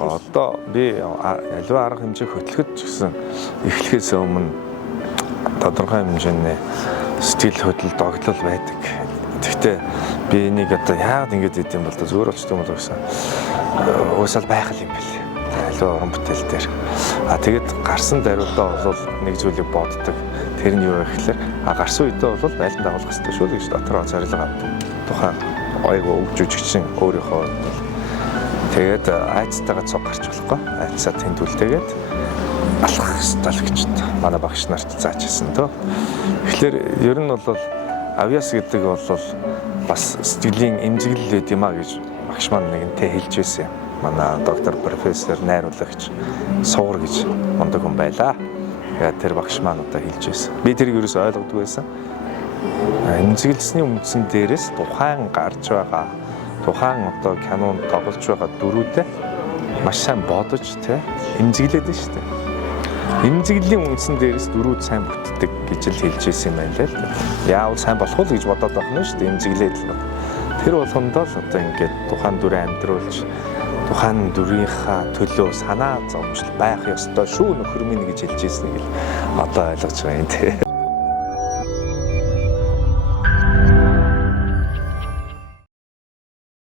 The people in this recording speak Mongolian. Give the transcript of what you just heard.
одоо би аливаа арга хэмжээ хөтлөхөд ч гэсэн эхлэхээс өмнө тодорхой хэмжээний сэтгэл хөдлөл догтлол байдаг. Гэхдээ би энийг одоо яагаад ингэж идэм бол зүгээр болчтой юм бол гэсэн. Уусаал байх юм бэл. Аливаа уран бүтээл дээр. Тэгээд гарсан даруйдаа бол нэг зүйлийг боддог. Тэр нь юу вэ гэхээр гарсан үедээ бол байлдан дагуулах хэрэгтэй шүү гэж дотроо зорилго авдаг. Тухайн ойгоо өвжүжигчин өөрийнхөө тэгээд айцтайгаа цог гарч болохгүй. Айцаа тэмдүүлтэйгээд алхах хэрэгтэй л гэж манай багш нарт зааж ирсэн тоо. Тэгэхээр ер нь бол авьяас гэдэг бол бас сэтгэлийн эмзэглэл байд юм а гэж багш маань нэгэнтэй хэлж байсан юм. Манай доктор профессор найруулагч суур гэж мундаг хүн байлаа. Тэгээд тэр багш маань одоо хэлж байсан. Би тэрийг ерөөсөй ойлгодгүй байсан. Эмзэглэлсний үндсэн дээрээс тухайн гарч байгаа тухайн одоо кинонд тоглож байгаа дөрүүдээ маш сайн бодож тэ эмзэглээд нь шүү дээ. Эмзэглэлийн үндсэн дээрээс дөрүүд сайн бүтдэг гэж л хэлж ирсэн юм байна л да. Яавал сайн болох уу гэж бодоод байна шүү дээ эмзэглээд л. Тэр болгондоо л одоо ингээд тухайн дүрээ амьдруулж тухайн дүрийнхаа төлөө санаа зовж байх ёстой шүү нөхөр минь гэж хэлж ирснийг л одоо ойлгож байгаа юм тий.